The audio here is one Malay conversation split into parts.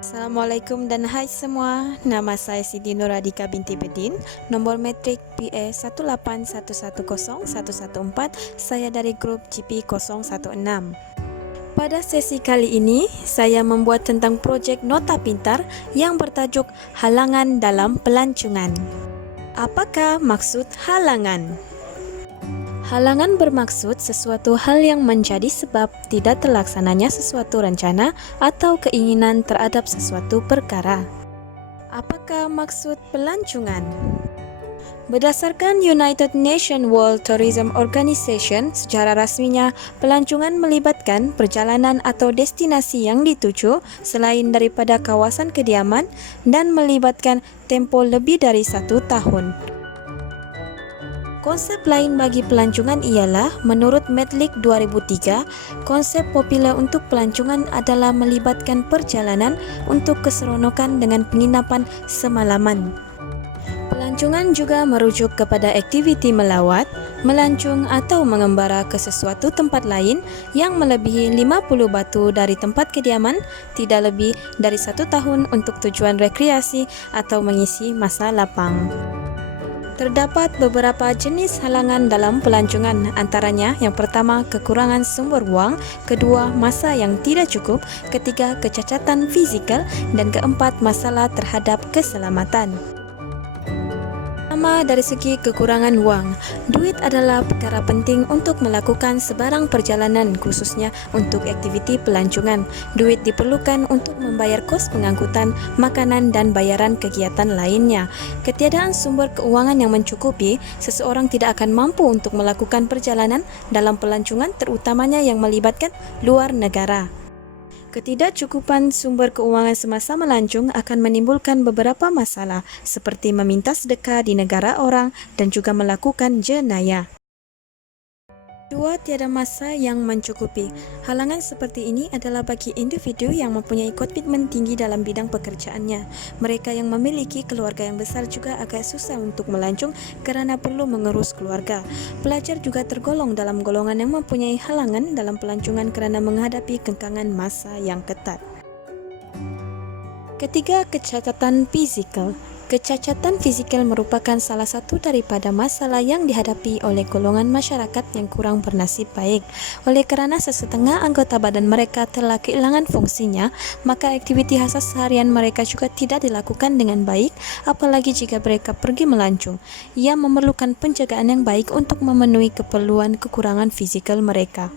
Assalamualaikum dan hai semua. Nama saya Siti Nuradika binti Bedin. Nomor metrik PA 181110114. Saya dari grup GP016. Pada sesi kali ini, saya membuat tentang projek nota pintar yang bertajuk Halangan dalam Pelancongan. Apakah maksud halangan? Halangan bermaksud sesuatu hal yang menjadi sebab tidak terlaksananya sesuatu rencana atau keinginan terhadap sesuatu perkara. Apakah maksud pelancongan? Berdasarkan United Nations World Tourism Organization, secara rasminya, pelancongan melibatkan perjalanan atau destinasi yang dituju selain daripada kawasan kediaman dan melibatkan tempoh lebih dari 1 tahun. Konsep lain bagi pelancongan ialah, menurut Medley 2003, konsep populer untuk pelancongan adalah melibatkan perjalanan untuk keseronokan dengan penginapan semalaman. Pelancongan juga merujuk kepada aktiviti melawat, melancong atau mengembara ke sesuatu tempat lain yang melebihi 50 batu dari tempat kediaman, tidak lebih dari 1 tahun untuk tujuan rekreasi atau mengisi masa lapang. Terdapat beberapa jenis halangan dalam pelancongan, antaranya yang pertama kekurangan sumber wang, kedua masa yang tidak cukup, ketiga kecacatan fizikal, dan keempat masalah terhadap keselamatan. Pertama, dari segi kekurangan wang, duit adalah perkara penting untuk melakukan sebarang perjalanan, khususnya untuk aktiviti pelancongan. Duit diperlukan untuk membayar kos pengangkutan, makanan, dan bayaran kegiatan lainnya. Ketiadaan sumber keuangan yang mencukupi, seseorang tidak akan mampu untuk melakukan perjalanan dalam pelancongan, terutamanya yang melibatkan luar negara. Ketidakcukupan sumber keuangan semasa melancong akan menimbulkan beberapa masalah, seperti meminta sedekah di negara orang dan juga melakukan jenayah. Dua, tiada masa yang mencukupi. Halangan seperti ini adalah bagi individu yang mempunyai komitmen tinggi dalam bidang pekerjaannya. Mereka yang memiliki keluarga yang besar juga agak susah untuk melancong kerana perlu mengurus keluarga. Pelajar juga tergolong dalam golongan yang mempunyai halangan dalam pelancongan kerana menghadapi kengkangan masa yang ketat. Ketiga, kecacatan fizikal. Kecacatan fizikal merupakan salah satu daripada masalah yang dihadapi oleh golongan masyarakat yang kurang bernasib baik. Oleh kerana sesetengah anggota badan mereka telah kehilangan fungsinya, maka aktiviti khas harian mereka juga tidak dilakukan dengan baik, apalagi jika mereka pergi melancong. Ia memerlukan penjagaan yang baik untuk memenuhi keperluan kekurangan fizikal mereka.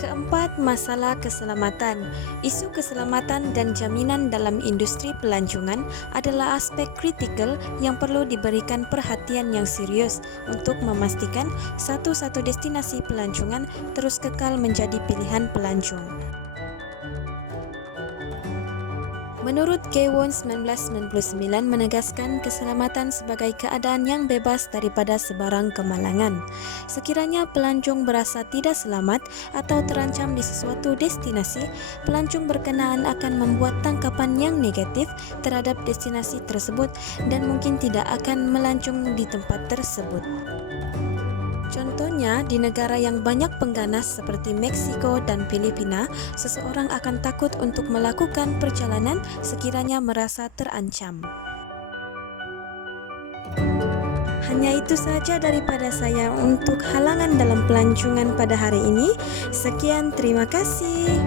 Keempat, masalah keselamatan. Isu keselamatan dan jaminan dalam industri pelancongan adalah aspek kritikal yang perlu diberikan perhatian yang serius untuk memastikan satu-satu destinasi pelancongan terus kekal menjadi pilihan pelancong. Menurut Kewon 1999 menegaskan keselamatan sebagai keadaan yang bebas daripada sebarang kemalangan. Sekiranya pelancong berasa tidak selamat atau terancam di sesuatu destinasi, pelancong berkenaan akan membuat tangkapan yang negatif terhadap destinasi tersebut dan mungkin tidak akan melancong di tempat tersebut. Contohnya, di negara yang banyak pengganas seperti Meksiko dan Filipina, seseorang akan takut untuk melakukan perjalanan sekiranya merasa terancam. Hanya itu saja daripada saya untuk halangan dalam pelancongan pada hari ini. Sekian, terima kasih.